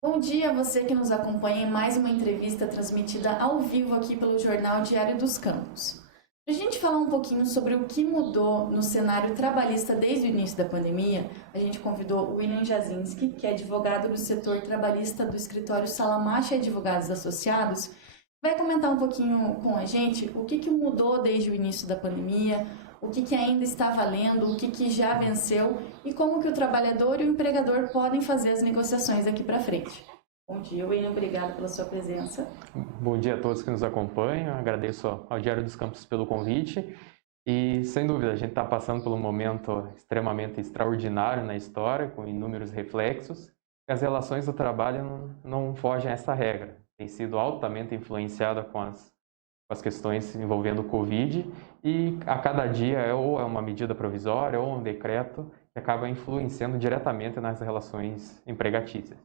Bom dia a você que nos acompanha em mais uma entrevista transmitida ao vivo aqui pelo Jornal Diário dos Campos. Para a gente falar um pouquinho sobre o que mudou no cenário trabalhista desde o início da pandemia, a gente convidou o William Jasinski, que é advogado do setor trabalhista do escritório Salamacha Advogados Associados, vai comentar um pouquinho com a gente o que mudou desde o início da pandemia, o que ainda está valendo, o que já venceu e como que o trabalhador e o empregador podem fazer as negociações daqui para frente. Bom dia, William, obrigado pela sua presença. Bom dia a todos que nos acompanham, agradeço ao Diário dos Campos pelo convite e, sem dúvida, a gente está passando por um momento extremamente extraordinário na história, com inúmeros reflexos, e as relações do trabalho não fogem a essa regra. Tem sido altamente influenciada com as questões envolvendo o Covid e a cada dia ou é uma medida provisória ou um decreto que acaba influenciando diretamente nas relações empregatícias.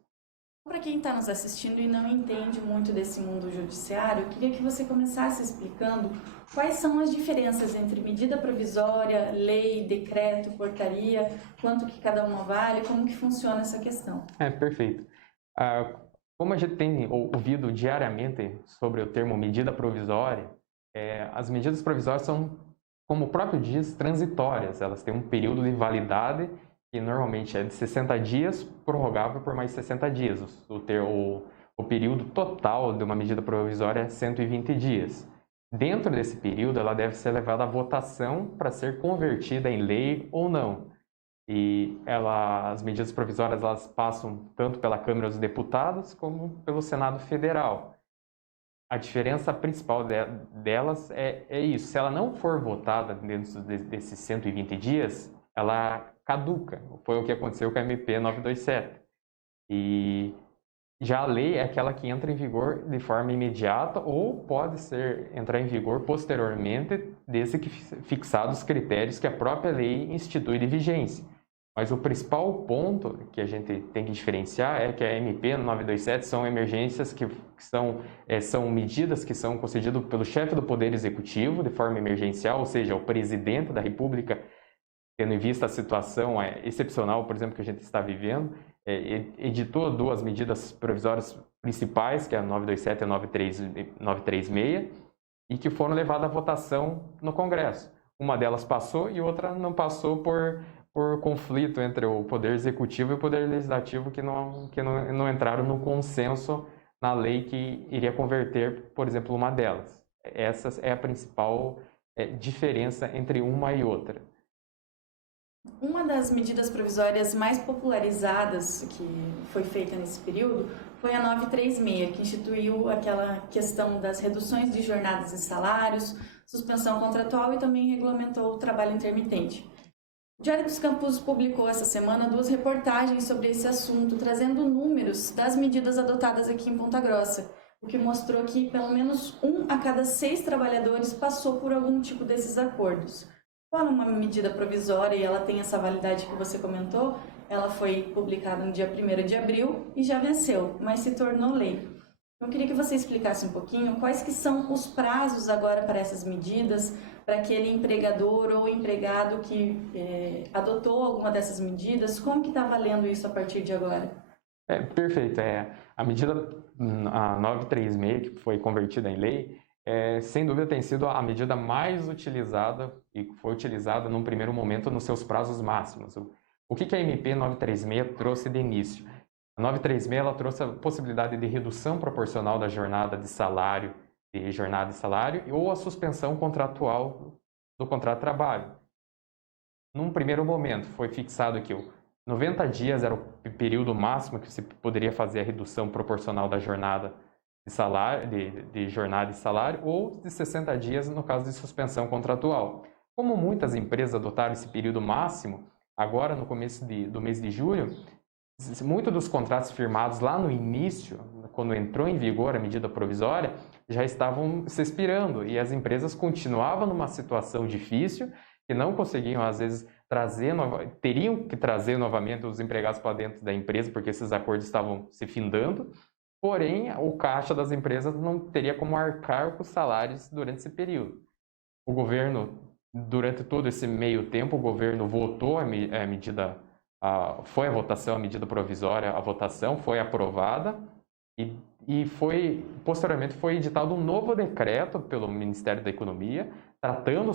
Para quem está nos assistindo e não entende muito desse mundo judiciário, eu queria que você começasse explicando quais são as diferenças entre medida provisória, lei, decreto, portaria, quanto que cada uma vale, como que funciona essa questão. Perfeito. Como a gente tem ouvido diariamente sobre o termo medida provisória, as medidas provisórias são, como o próprio diz, transitórias. Elas têm um período de validade que normalmente é de 60 dias, prorrogável por mais 60 dias. O período total de uma medida provisória é 120 dias. Dentro desse período, ela deve ser levada à votação para ser convertida em lei ou não. E as medidas provisórias elas passam tanto pela Câmara dos Deputados como pelo Senado Federal. A diferença principal delas é isso. Se ela não for votada dentro desses 120 dias, ela caduca. Foi o que aconteceu com a MP 927. E já a lei é aquela que entra em vigor de forma imediata ou pode entrar em vigor posteriormente, desde que fixados os critérios que a própria lei institui de vigência. Mas o principal ponto que a gente tem que diferenciar é que a MP 927 são emergências que são medidas que são concedidas pelo chefe do Poder Executivo de forma emergencial, ou seja, o presidente da República, tendo em vista a situação excepcional, por exemplo, que a gente está vivendo, editou duas medidas provisórias principais, que é a 927 e a 936, e que foram levadas à votação no Congresso. Uma delas passou e outra não passou por conflito entre o Poder Executivo e o Poder Legislativo, que não entraram no consenso na lei que iria converter, por exemplo, uma delas. Essa é a principal diferença entre uma e outra. Uma das medidas provisórias mais popularizadas que foi feita nesse período foi a 936, que instituiu aquela questão das reduções de jornadas e salários, suspensão contratual e também regulamentou o trabalho intermitente. O Diário dos Campos publicou essa semana 2 reportagens sobre esse assunto, trazendo números das medidas adotadas aqui em Ponta Grossa, o que mostrou que pelo menos 1 a cada 6 trabalhadores passou por algum tipo desses acordos. Qual é uma medida provisória e ela tem essa validade que você comentou? Ela foi publicada no dia 1º de abril e já venceu, mas se tornou lei. Então, eu queria que você explicasse um pouquinho quais que são os prazos agora para essas medidas, para aquele empregador ou empregado que adotou alguma dessas medidas, como que está valendo isso a partir de agora? Perfeito. A medida a 936, que foi convertida em lei, sem dúvida tem sido a medida mais utilizada e foi utilizada num primeiro momento nos seus prazos máximos. O que a MP 936 trouxe de início? A 936 ela trouxe a possibilidade de redução proporcional da jornada de salário ou a suspensão contratual do contrato de trabalho. Num primeiro momento foi fixado que 90 dias era o período máximo que se poderia fazer a redução proporcional da jornada de jornada e salário, ou de 60 dias no caso de suspensão contratual. Como muitas empresas adotaram esse período máximo, agora no começo do mês de julho, muitos dos contratos firmados lá no início, quando entrou em vigor a medida provisória, já estavam se expirando e as empresas continuavam numa situação difícil, que não conseguiam, às vezes, teriam que trazer novamente os empregados para dentro da empresa, porque esses acordos estavam se findando. Porém, o caixa das empresas não teria como arcar com os salários durante esse período. O governo durante todo esse meio tempo, o governo votou a medida, foi a votação, a medida provisória, a votação foi aprovada e posteriormente foi editado um novo decreto pelo Ministério da Economia, tratando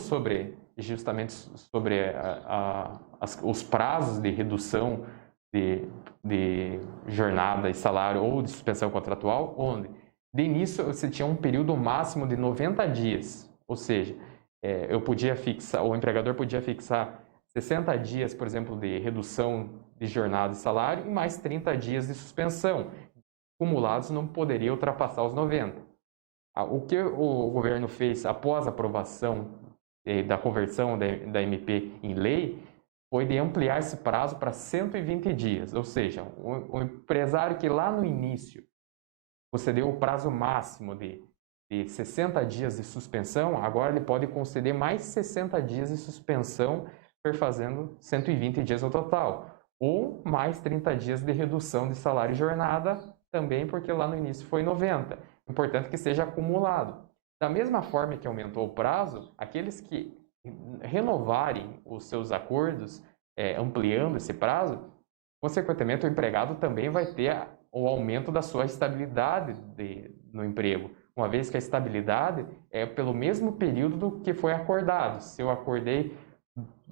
justamente sobre os prazos de redução de jornada e salário ou de suspensão contratual, onde de início você tinha um período máximo de 90 dias, ou seja, o empregador podia fixar 60 dias, por exemplo, de redução de jornada e salário e mais 30 dias de suspensão. Acumulados não poderia ultrapassar os 90. O que o governo fez após a aprovação da conversão da MP em lei foi de ampliar esse prazo para 120 dias, ou seja, o empresário que lá no início concedeu o prazo máximo de 60 dias de suspensão, agora ele pode conceder mais 60 dias de suspensão, perfazendo 120 dias no total, ou mais 30 dias de redução de salário e jornada, também porque lá no início foi 90. Importante que seja acumulado. Da mesma forma que aumentou o prazo, aqueles que renovarem os seus acordos, ampliando esse prazo, consequentemente o empregado também vai ter o aumento da sua estabilidade no emprego, uma vez que a estabilidade é pelo mesmo período do que foi acordado. Se eu acordei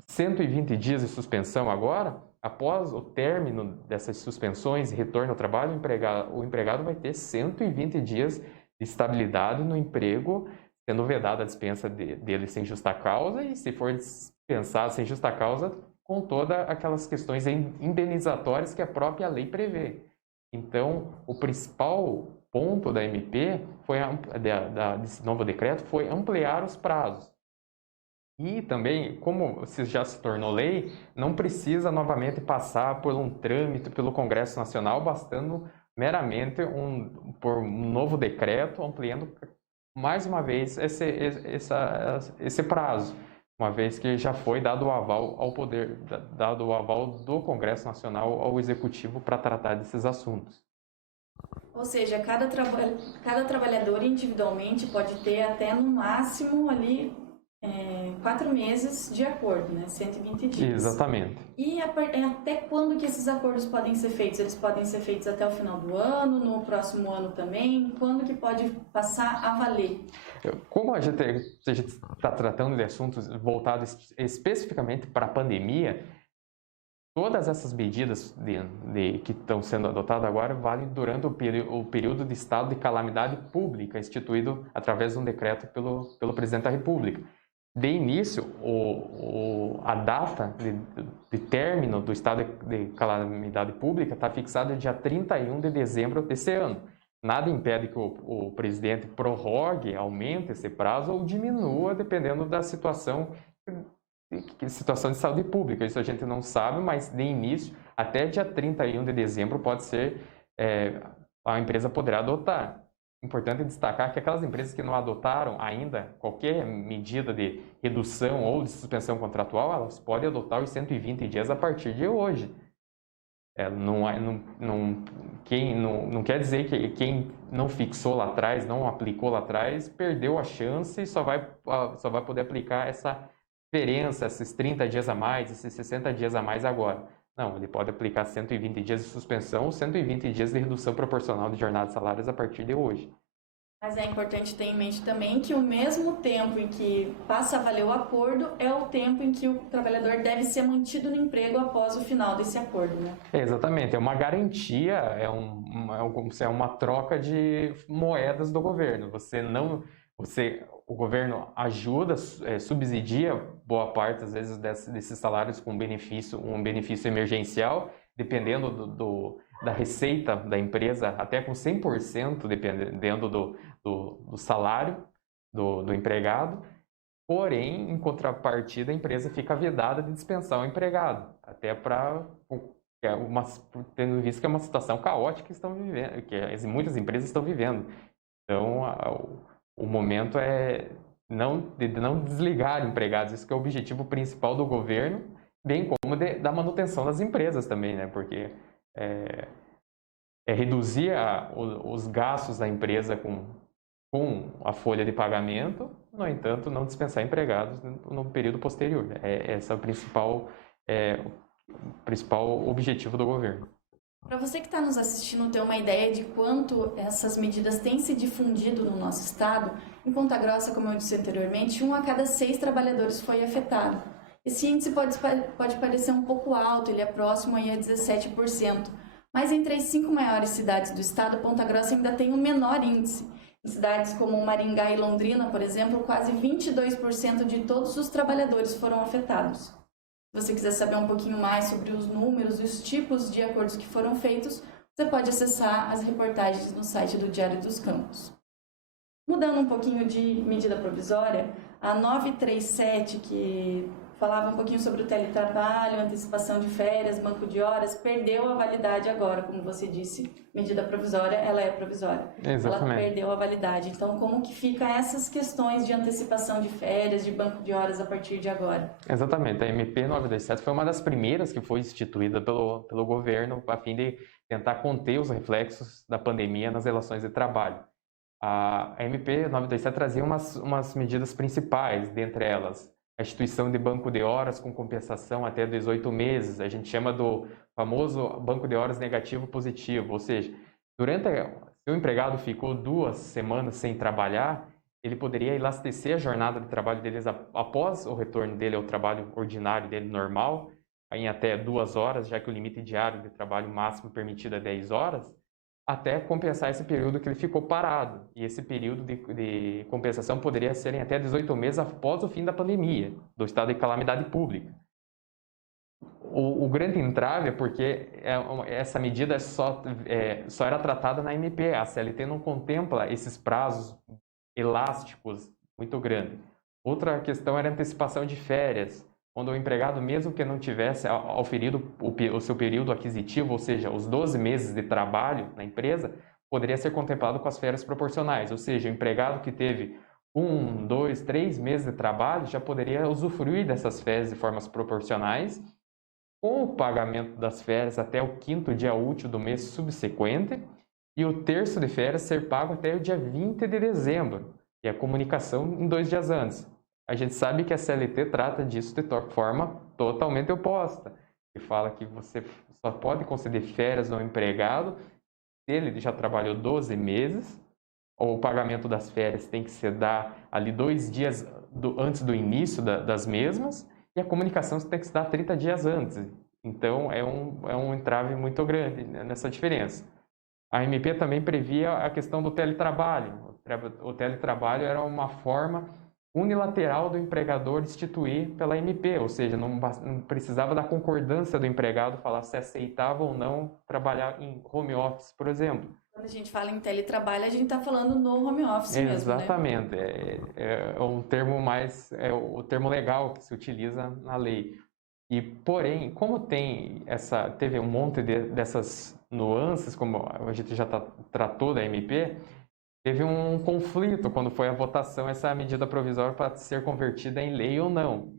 120 dias de agora, após o término dessas suspensões e retorno ao trabalho, o empregado vai ter 120 dias de estabilidade no emprego, sendo vedada a dispensa dele sem justa causa e, se for dispensado sem justa causa, com todas aquelas questões indenizatórias que a própria lei prevê. Então, o principal ponto da MP, desse novo decreto, foi ampliar os prazos. E também, como já se tornou lei, não precisa novamente passar por um trâmite pelo Congresso Nacional, bastando meramente por um novo decreto, ampliando mais uma vez esse prazo, uma vez que já foi dado o aval dado o aval do Congresso Nacional ao Executivo para tratar desses assuntos. Ou seja, cada trabalhador individualmente pode ter até no máximo ali 4 meses de acordo, né? 120 dias. Exatamente. E até quando que esses acordos podem ser feitos? Eles podem ser feitos até o final do ano, no próximo ano também? Quando que pode passar a valer? Como a gente está tratando de assuntos voltados especificamente para a pandemia, todas essas medidas que estão sendo adotadas agora valem durante o período de estado de calamidade pública, instituído através de um decreto pelo Presidente da República. De início, a data de término do estado de calamidade pública está fixada dia 31 de dezembro desse ano. Nada impede que o presidente prorrogue, aumente esse prazo ou diminua, dependendo da situação de saúde pública. Isso a gente não sabe, mas de início, até dia 31 de dezembro pode ser, a empresa poderá adotar. Importante destacar que aquelas empresas que não adotaram ainda qualquer medida de redução ou de suspensão contratual, elas podem adotar os 120 dias a partir de hoje. Não quer dizer que quem não fixou lá atrás, não aplicou lá atrás, perdeu a chance e só vai poder aplicar essa diferença, esses 30 dias a mais, esses 60 dias a mais agora. Não, ele pode aplicar 120 dias de suspensão ou 120 dias de redução proporcional de jornada e salários a partir de hoje. Mas é importante ter em mente também que o mesmo tempo em que passa a valer o acordo é o tempo em que o trabalhador deve ser mantido no emprego após o final desse acordo, né? Exatamente, é uma garantia, é uma troca de moedas do governo. O governo ajuda, subsidia boa parte, às vezes, desses salários com um benefício emergencial, dependendo da receita da empresa, até com 100%, dependendo do salário do empregado. Porém, em contrapartida, a empresa fica vedada de dispensar o empregado, até tendo visto que é uma situação caótica que estão vivendo, que muitas empresas estão vivendo. Então, o momento é de não desligar empregados. Isso que é o objetivo principal do governo, bem como da manutenção das empresas também, né? Porque reduzir os gastos da empresa com com a folha de pagamento, no entanto, não dispensar empregados no período posterior. Esse é o principal objetivo do governo. Para você que está nos assistindo ter uma ideia de quanto essas medidas têm se difundido no nosso estado, em Ponta Grossa, como eu disse anteriormente, 1 a cada 6 trabalhadores foi afetado. Esse índice pode parecer um pouco alto, ele é próximo aí a 17%, mas entre as 5 maiores cidades do estado, Ponta Grossa ainda tem um menor índice. Em cidades como Maringá e Londrina, por exemplo, quase 22% de todos os trabalhadores foram afetados. Se você quiser saber um pouquinho mais sobre os números e os tipos de acordos que foram feitos, você pode acessar as reportagens no site do Diário dos Campos. Mudando um pouquinho de medida provisória, a 937, que falava um pouquinho sobre o teletrabalho, antecipação de férias, banco de horas, perdeu a validade agora, como você disse, medida provisória, ela é provisória. Exatamente. Ela perdeu a validade. Então, como que fica essas questões de antecipação de férias, de banco de horas a partir de agora? Exatamente. A MP 927 foi uma das primeiras que foi instituída pelo governo a fim de tentar conter os reflexos da pandemia nas relações de trabalho. A MP 927 trazia umas medidas principais, dentre elas a instituição de banco de horas com compensação até 18 meses, a gente chama do famoso banco de horas negativo positivo, ou seja, se o empregado ficou 2 semanas sem trabalhar, ele poderia elastecer a jornada de trabalho deles após o retorno dele ao trabalho ordinário dele normal, em até 2 horas, já que o limite diário de trabalho máximo permitido é 10 horas, até compensar esse período que ele ficou parado. E esse período de compensação poderia ser em até 18 meses após o fim da pandemia, do estado de calamidade pública. O grande entrave é porque essa medida só era tratada na MP. A CLT não contempla esses prazos elásticos muito grandes. Outra questão era a antecipação de férias, quando o empregado, mesmo que não tivesse auferido o seu período aquisitivo, ou seja, os 12 meses de trabalho na empresa, poderia ser contemplado com as férias proporcionais, ou seja, o empregado que teve 1, 2, 3 meses de trabalho já poderia usufruir dessas férias de formas proporcionais, com o pagamento das férias até o 5º dia útil do mês subsequente, e o terço de férias ser pago até o dia 20 de dezembro, e a comunicação em 2 dias antes. A gente sabe que a CLT trata disso de forma totalmente oposta, que fala que você só pode conceder férias ao empregado se ele já trabalhou 12 meses, ou o pagamento das férias tem que se dar ali 2 dias antes do início das mesmas, e a comunicação tem que se dar 30 dias antes. Então, é um entrave muito grande nessa diferença. A MP também previa a questão do teletrabalho. O teletrabalho era uma forma unilateral do empregador instituir pela MP, ou seja, não precisava da concordância do empregado falar se aceitava ou não trabalhar em home office, por exemplo. Quando a gente fala em teletrabalho, a gente está falando no home office mesmo, exatamente, né? É o termo o termo legal que se utiliza na lei. E, porém, como teve um monte dessas nuances, como a gente já tratou da MP, teve um conflito quando foi a votação essa medida provisória para ser convertida em lei ou não.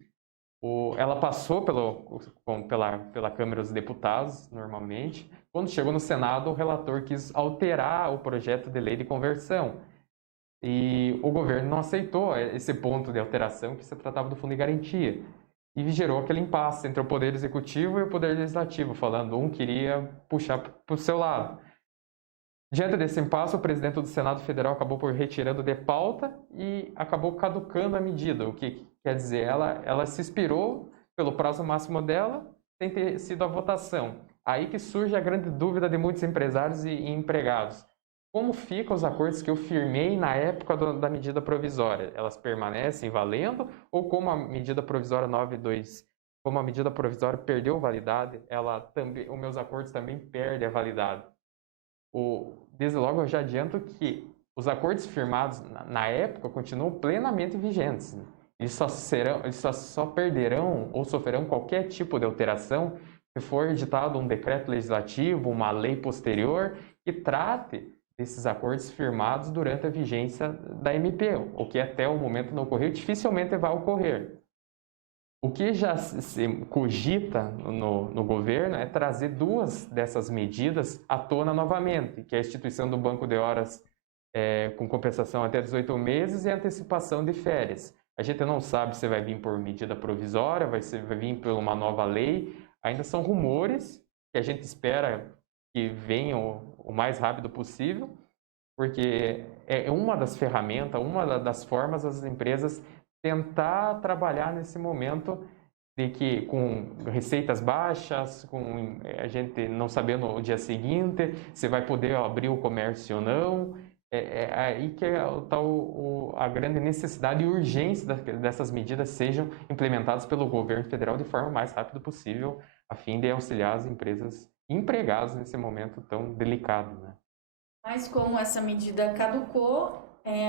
Ela passou pela Câmara dos Deputados, normalmente. Quando chegou no Senado, o relator quis alterar o projeto de lei de conversão. E o governo não aceitou esse ponto de alteração, que se tratava do Fundo de Garantia. E gerou aquele impasse entre o Poder Executivo e o Poder Legislativo, falando um queria puxar para o seu lado. Diante desse impasse, o presidente do Senado Federal acabou por retirando de pauta e acabou caducando a medida, o que quer dizer, ela se expirou pelo prazo máximo dela, sem ter sido a votação. Aí que surge a grande dúvida de muitos empresários e empregados. Como ficam os acordos que eu firmei na época da medida provisória? Elas permanecem valendo? Ou como a medida provisória 92, como a medida provisória perdeu validade, os meus acordos também perdem a validade? Desde logo eu já adianto que os acordos firmados na época continuam plenamente vigentes. Eles só perderão ou sofrerão qualquer tipo de alteração se for editado um decreto legislativo, uma lei posterior que trate desses acordos firmados durante a vigência da MP, o que até o momento não ocorreu e dificilmente vai ocorrer. O que já se cogita no governo é trazer 2 dessas medidas à tona novamente, que é a instituição do banco de horas com compensação até 18 meses e antecipação de férias. A gente não sabe se vai vir por medida provisória, vai vir por uma nova lei. Ainda são rumores que a gente espera que venham o mais rápido possível, porque é uma das ferramentas, uma das formas das empresas tentar trabalhar nesse momento de que com receitas baixas, com a gente não sabendo o dia seguinte se vai poder abrir o comércio ou não. É aí que está a grande necessidade e urgência dessas medidas sejam implementadas pelo governo federal de forma mais rápida possível, a fim de auxiliar as empresas e empregados nesse momento tão delicado, né? Mas como essa medida caducou,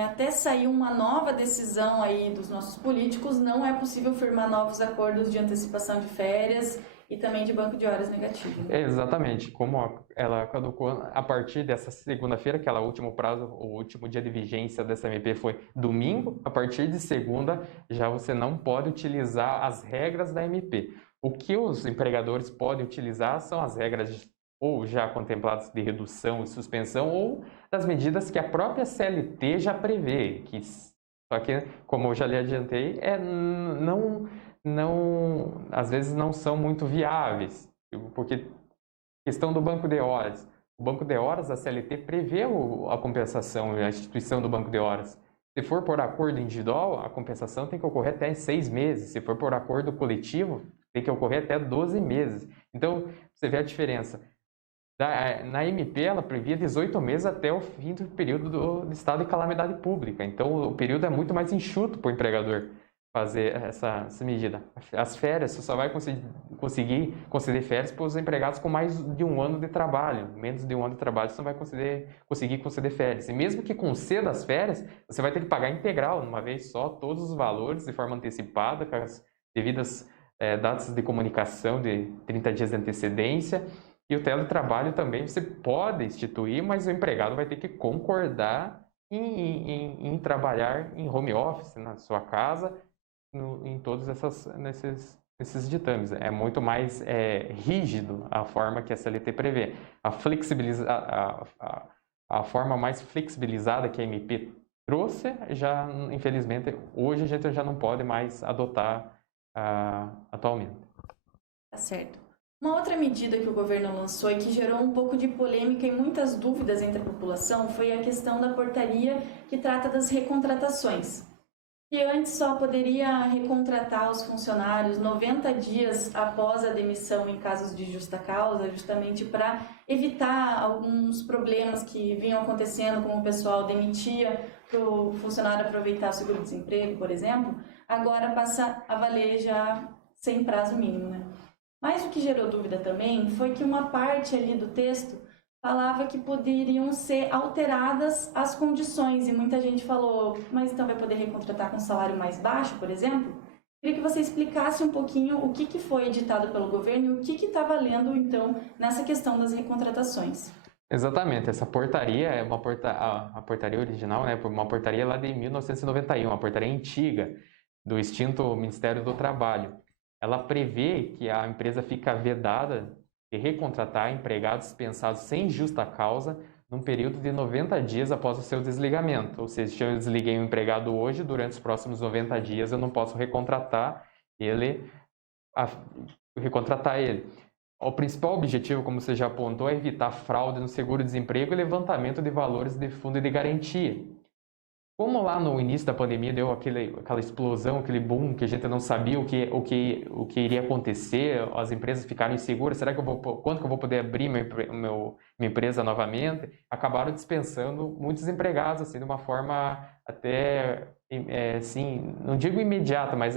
até sair uma nova decisão aí dos nossos políticos, não é possível firmar novos acordos de antecipação de férias e também de banco de horas negativo. Exatamente, como ela caducou a partir dessa segunda-feira, que ela, o último prazo, o último dia de vigência dessa MP foi domingo, a partir de segunda já você não pode utilizar as regras da MP. O que os empregadores podem utilizar são as regras ou já contempladas de redução e suspensão ou das medidas que a própria CLT já prevê, só que, como eu já lhe adiantei, às vezes não são muito viáveis, porque questão do banco de horas. O banco de horas, a CLT prevê a compensação e a instituição do banco de horas. Se for por acordo individual, a compensação tem que ocorrer até 6 meses. Se for por acordo coletivo, tem que ocorrer até 12 meses. Então, você vê a diferença. Na MP, ela previa 18 meses até o fim do período do estado de calamidade pública. Então, o período é muito mais enxuto para o empregador fazer essa medida. As férias, você só vai conseguir conceder férias para os empregados com mais de um ano de trabalho. Menos de um ano de trabalho, você não vai conseguir conceder férias. E mesmo que conceda as férias, você vai ter que pagar integral, uma vez só, todos os valores de forma antecipada, com as devidas datas de comunicação de 30 dias de antecedência. E o teletrabalho também você pode instituir, mas o empregado vai ter que concordar em trabalhar em home office, na sua casa, em todos nesses ditames. É muito mais rígido a forma que a CLT prevê. A forma mais flexibilizada que a MP trouxe, já, infelizmente, hoje a gente já não pode mais adotar atualmente. Tá certo. Uma outra medida que o governo lançou e que gerou um pouco de polêmica e muitas dúvidas entre a população foi a questão da portaria que trata das recontratações. Que antes só poderia recontratar os funcionários 90 dias após a demissão em casos de justa causa, justamente para evitar alguns problemas que vinham acontecendo, como o pessoal demitia para o funcionário aproveitar o seguro-desemprego, por exemplo, agora passa a valer já sem prazo mínimo, né? Mas o que gerou dúvida também foi que uma parte ali do texto falava que poderiam ser alteradas as condições, e muita gente falou, mas então vai poder recontratar com salário mais baixo, por exemplo? Queria que você explicasse um pouquinho o que foi editado pelo governo e o que está valendo, então, nessa questão das recontratações. Exatamente, essa portaria é a portaria original, né, uma portaria lá de 1991, uma portaria antiga do extinto Ministério do Trabalho. Ela prevê que a empresa fica vedada de recontratar empregados dispensados sem justa causa num período de 90 dias após o seu desligamento. Ou seja, se eu desliguei um empregado hoje, durante os próximos 90 dias eu não posso recontratar ele. O principal objetivo, como você já apontou, é evitar fraude no seguro-desemprego e levantamento de valores de fundo de garantia. Como lá no início da pandemia deu aquela explosão, aquele boom, que a gente não sabia o que iria acontecer, as empresas ficaram inseguras, quando que eu vou poder abrir minha empresa novamente? Acabaram dispensando muitos empregados, assim, de uma forma até, assim, não digo imediata, mas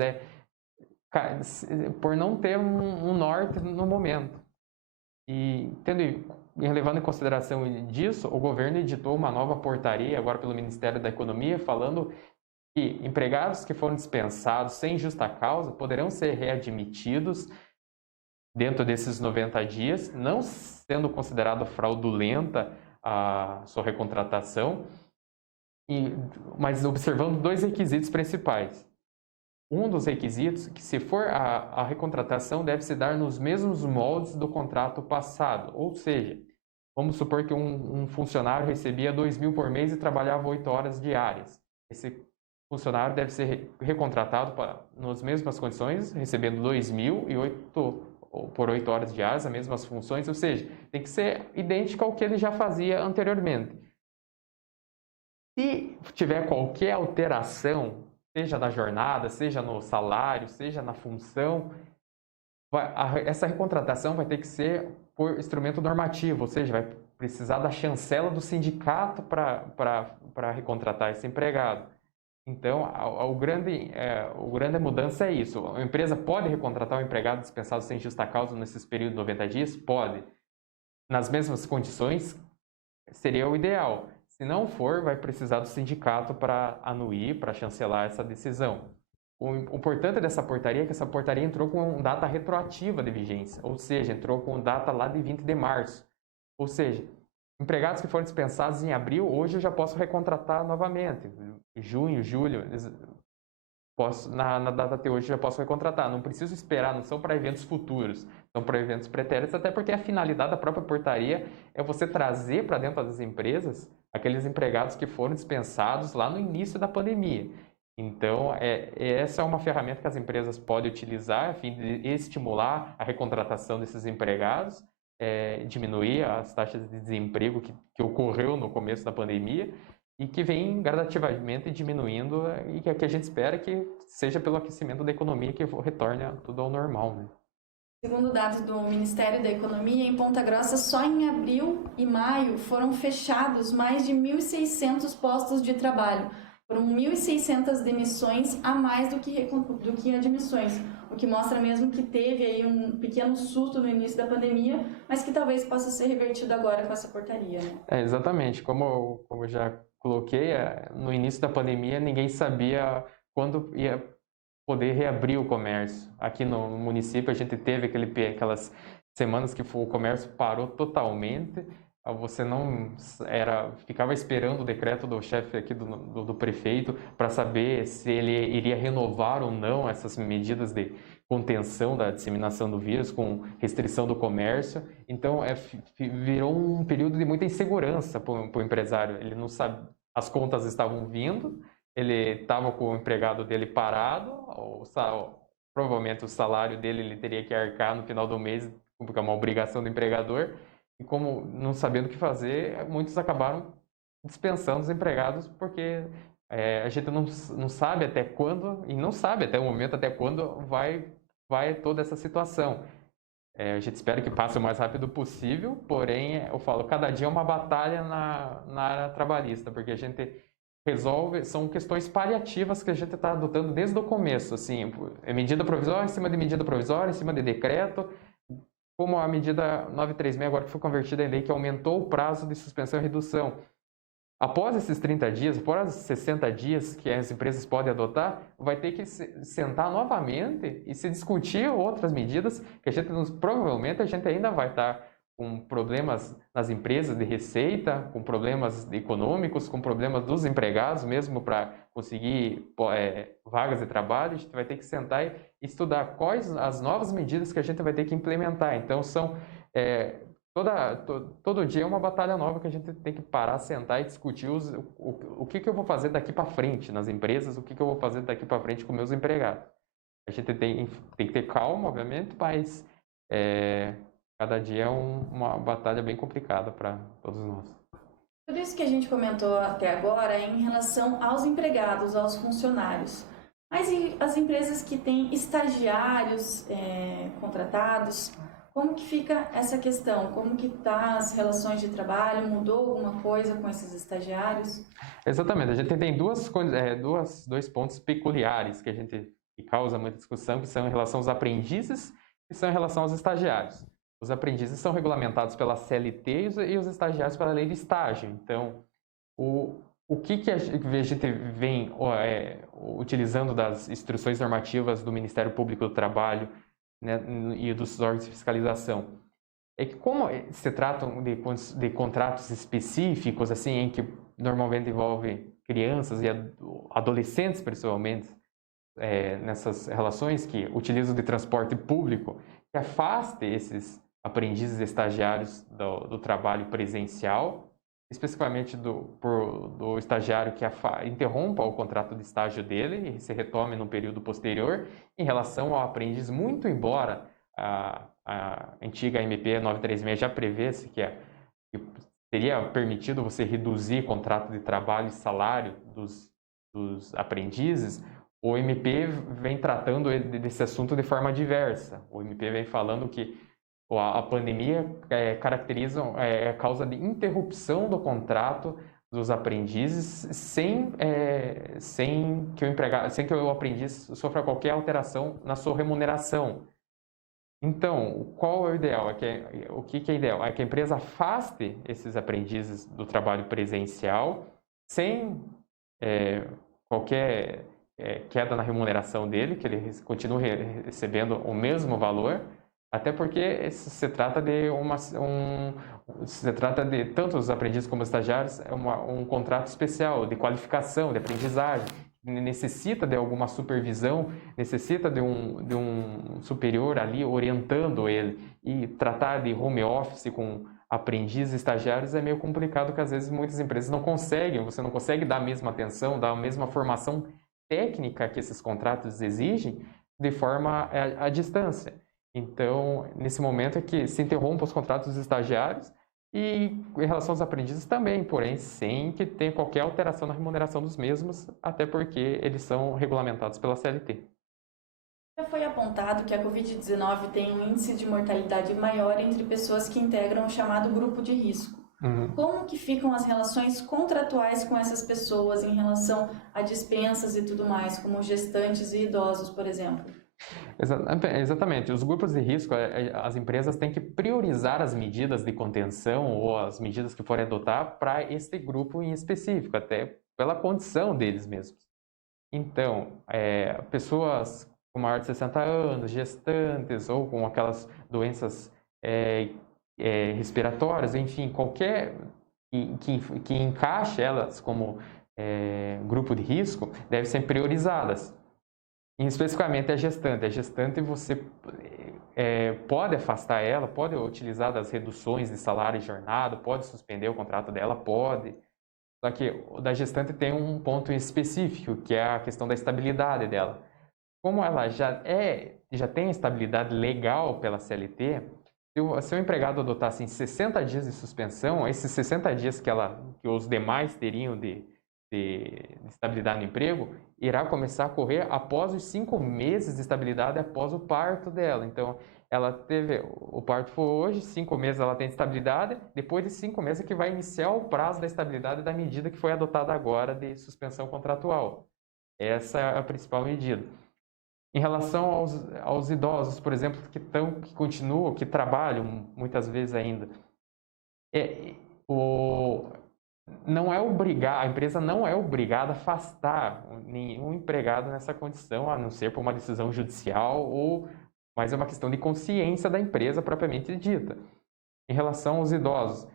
por não ter um norte no momento. E levando em consideração disso, o governo editou uma nova portaria, agora pelo Ministério da Economia, falando que empregados que foram dispensados sem justa causa poderão ser readmitidos dentro desses 90 dias, não sendo considerado fraudulenta a sua recontratação, mas observando 2 requisitos principais. Um dos requisitos que, se for a recontratação, deve se dar nos mesmos moldes do contrato passado, ou seja, Vamos supor que um funcionário recebia 2.000 por mês e trabalhava 8 horas diárias. Esse funcionário deve ser recontratado nas mesmas condições, recebendo 2.000 e por 8 horas diárias, as mesmas funções, ou seja, tem que ser idêntico ao que ele já fazia anteriormente. Se tiver qualquer alteração, seja na jornada, seja no salário, seja na função, essa recontratação vai ter que ser por instrumento normativo, ou seja, vai precisar da chancela do sindicato para recontratar esse empregado. Então, a grande mudança é isso. A empresa pode recontratar o empregado dispensado sem justa causa nesses períodos de 90 dias? Pode. Nas mesmas condições, seria o ideal. Se não for, vai precisar do sindicato para anuir, para chancelar essa decisão. O importante dessa portaria é que essa portaria entrou com data retroativa de vigência, ou seja, entrou com data lá de 20 de março. Ou seja, empregados que foram dispensados em abril, hoje eu já posso recontratar novamente. Junho, julho, na data de hoje eu já posso recontratar. Não preciso esperar, não são para eventos futuros, são para eventos pretéritos, até porque a finalidade da própria portaria é você trazer para dentro das empresas aqueles empregados que foram dispensados lá no início da pandemia. Então, essa é uma ferramenta que as empresas podem utilizar a fim de estimular a recontratação desses empregados, diminuir as taxas de desemprego que ocorreu no começo da pandemia e que vem gradativamente diminuindo e que a gente espera que seja pelo aquecimento da economia que retorne tudo ao normal, né? Segundo dados do Ministério da Economia, em Ponta Grossa, só em abril e maio foram fechados mais de 1.600 postos de trabalho. Foram 1.600 demissões a mais do que admissões, o que mostra mesmo que teve aí um pequeno susto no início da pandemia, mas que talvez possa ser revertido agora com essa portaria, né? Exatamente. Como eu já coloquei, no início da pandemia ninguém sabia quando ia poder reabrir o comércio. Aqui no município a gente teve aquelas semanas que o comércio parou totalmente. Você não ficava esperando o decreto do chefe aqui do prefeito para saber se ele iria renovar ou não essas medidas de contenção da disseminação do vírus com restrição do comércio. Então virou um período de muita insegurança para o empresário. Ele não sabe, as contas estavam vindo, ele estava com o empregado dele parado, provavelmente o salário dele ele teria que arcar no final do mês, porque é uma obrigação do empregador. E como não sabendo o que fazer, muitos acabaram dispensando os empregados porque a gente não sabe até quando, e não sabe até o momento até quando vai toda essa situação. A gente espera que passe o mais rápido possível, porém, eu falo, cada dia é uma batalha na área trabalhista, porque a gente resolve, são questões paliativas que a gente está adotando desde o começo, assim, medida provisória em cima de medida provisória, em cima de decreto, como a medida 936 agora que foi convertida em lei, que aumentou o prazo de suspensão e redução. Após esses 30 dias, após esses 60 dias que as empresas podem adotar, vai ter que sentar novamente e se discutir outras medidas que provavelmente a gente ainda vai estar com problemas nas empresas de receita, com problemas econômicos, com problemas dos empregados mesmo para conseguir vagas de trabalho. A gente vai ter que sentar e estudar quais as novas medidas que a gente vai ter que implementar. Então, todo dia é uma batalha nova que a gente tem que parar, sentar e discutir o que eu vou fazer daqui para frente nas empresas, o que eu vou fazer daqui para frente com meus empregados. A gente tem que ter calma, obviamente, mas cada dia é uma batalha bem complicada para todos nós. Tudo isso que a gente comentou até agora é em relação aos empregados, aos funcionários. Mas e as empresas que têm estagiários contratados, como que fica essa questão? Como que tá as relações de trabalho? Mudou alguma coisa com esses estagiários? Exatamente. A gente tem dois pontos peculiares que causa muita discussão, que são em relação aos aprendizes e são em relação aos estagiários. Os aprendizes são regulamentados pela CLT e os estagiários pela lei de estágio. Então, o que a gente vem utilizando das instruções normativas do Ministério Público do Trabalho, né, e dos órgãos de fiscalização, é que como se tratam de contratos específicos, assim, em que normalmente envolve crianças e adolescentes, principalmente, nessas relações que utilizam de transporte público, que afaste aprendizes e estagiários do trabalho presencial, especificamente do estagiário que interrompa o contrato de estágio dele e se retome no período posterior. Em relação ao aprendiz, muito embora a antiga MP 936 já prevesse que seria permitido você reduzir contrato de trabalho e salário dos aprendizes, o MP vem tratando desse assunto de forma diversa. O MP vem falando que a pandemia é causa de interrupção do contrato dos aprendizes sem que o aprendiz sofra qualquer alteração na sua remuneração. Então, qual é o ideal? O que é ideal? É que a empresa afaste esses aprendizes do trabalho presencial sem qualquer queda na remuneração dele, que ele continue recebendo o mesmo valor, até porque se trata de tanto os aprendizes como os estagiários, um contrato especial de qualificação, de aprendizagem, necessita de alguma supervisão, necessita de um superior ali orientando ele, e tratar de home office com aprendizes e estagiários é meio complicado, porque às vezes muitas empresas não conseguem, você não consegue dar a mesma atenção, dar a mesma formação técnica que esses contratos exigem de forma à distância. Então, nesse momento é que se interrompam os contratos dos estagiários e em relação aos aprendizes também, porém sem que tenha qualquer alteração na remuneração dos mesmos, até porque eles são regulamentados pela CLT. Já foi apontado que a Covid-19 tem um índice de mortalidade maior entre pessoas que integram o chamado grupo de risco. Como que ficam as relações contratuais com essas pessoas em relação a dispensas e tudo mais, como gestantes e idosos, por exemplo? Exatamente. Os grupos de risco, as empresas têm que priorizar as medidas de contenção ou as medidas que forem adotar para este grupo em específico, até pela condição deles mesmos. Então, pessoas com maior de 60 anos, gestantes ou com aquelas doenças respiratórias, enfim, qualquer que encaixe elas como grupo de risco, devem ser priorizadas. E especificamente a gestante. A gestante você pode afastar ela, pode utilizar das reduções de salário e jornada, pode suspender o contrato dela, pode. Só que o da gestante tem um ponto específico, que é a questão da estabilidade dela. Como ela já tem estabilidade legal pela CLT, se o empregado adotasse em 60 dias de suspensão, esses 60 dias que os demais teriam de estabilidade no emprego, irá começar a correr após os 5 meses de estabilidade após o parto dela. Então, o parto foi hoje, 5 meses ela tem estabilidade, depois de 5 meses é que vai iniciar o prazo da estabilidade da medida que foi adotada agora de suspensão contratual. Essa é a principal medida. Em relação aos idosos, por exemplo, que continuam, que trabalham muitas vezes ainda, a empresa não é obrigada a afastar nenhum empregado nessa condição, a não ser por uma decisão judicial, mas é uma questão de consciência da empresa propriamente dita. Em relação aos idosos,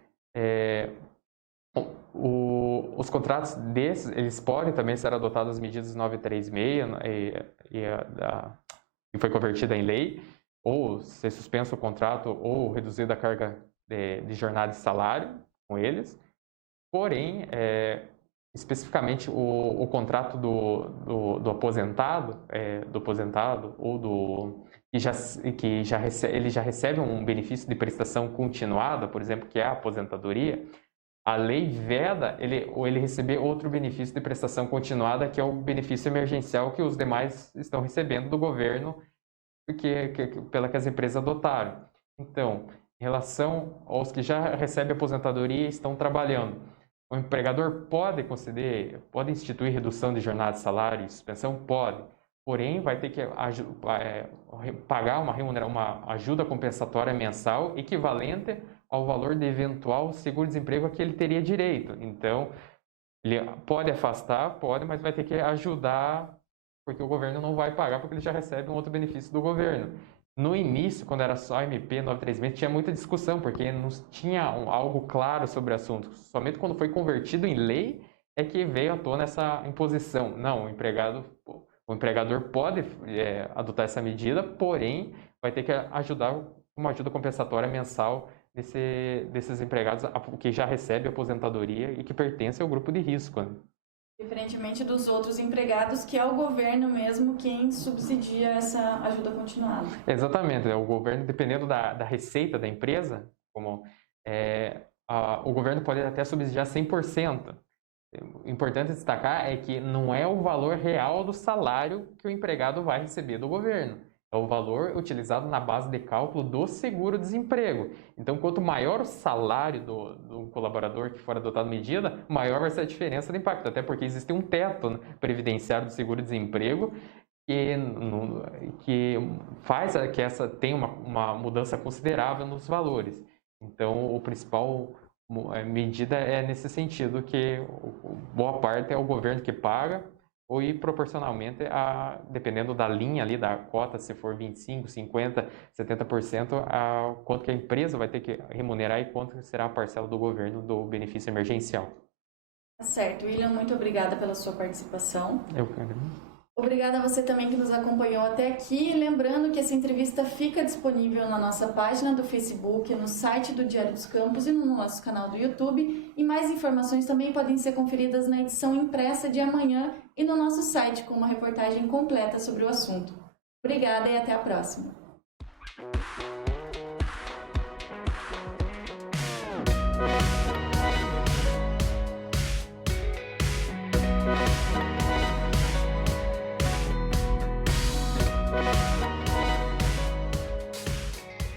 os contratos desses, eles podem também ser adotadas as medidas 936 e foi convertida em lei, ou ser suspenso o contrato ou reduzida a carga de jornada e salário com eles. Porém, especificamente o contrato do aposentado, ou ele já recebe um benefício de prestação continuada, por exemplo, que é a aposentadoria, a lei veda ele receber outro benefício de prestação continuada, que é o benefício emergencial que os demais estão recebendo do governo, pela que as empresas adotaram. Então, em relação aos que já recebem aposentadoria e estão trabalhando, o empregador pode instituir redução de jornada de salário e suspensão? Pode. Porém, vai ter que pagar uma ajuda compensatória mensal equivalente ao valor de eventual seguro-desemprego a que ele teria direito. Então, ele pode afastar, mas vai ter que ajudar, porque o governo não vai pagar, porque ele já recebe um outro benefício do governo. No início, quando era só MP 936, tinha muita discussão, porque não tinha algo claro sobre o assunto. Somente quando foi convertido em lei é que veio à tona essa imposição. Não, o empregador pode adotar essa medida, porém vai ter que ajudar uma ajuda compensatória mensal desses empregados que já recebem aposentadoria e que pertencem ao grupo de risco, né? Diferentemente dos outros empregados, que é o governo mesmo quem subsidia essa ajuda continuada. Exatamente, o governo, dependendo da receita da empresa, o governo pode até subsidiar 100%. O importante destacar é que não é o valor real do salário que o empregado vai receber do governo. É o valor utilizado na base de cálculo do seguro-desemprego. Então, quanto maior o salário do colaborador que for adotado medida, maior vai ser a diferença de impacto. Até porque existe um teto, né, previdenciário do seguro-desemprego que faz que essa tenha uma mudança considerável nos valores. Então, o principal medida é nesse sentido, que boa parte é o governo que paga, ou ir proporcionalmente, dependendo da linha ali, da cota, se for 25%, 50%, 70%, quanto que a empresa vai ter que remunerar e quanto será a parcela do governo do benefício emergencial. Tá certo. William, muito obrigada pela sua participação. Eu que agradeço. Obrigada a você também que nos acompanhou até aqui. Lembrando que essa entrevista fica disponível na nossa página do Facebook, no site do Diário dos Campos e no nosso canal do YouTube. E mais informações também podem ser conferidas na edição impressa de amanhã e no nosso site com uma reportagem completa sobre o assunto. Obrigada e até a próxima.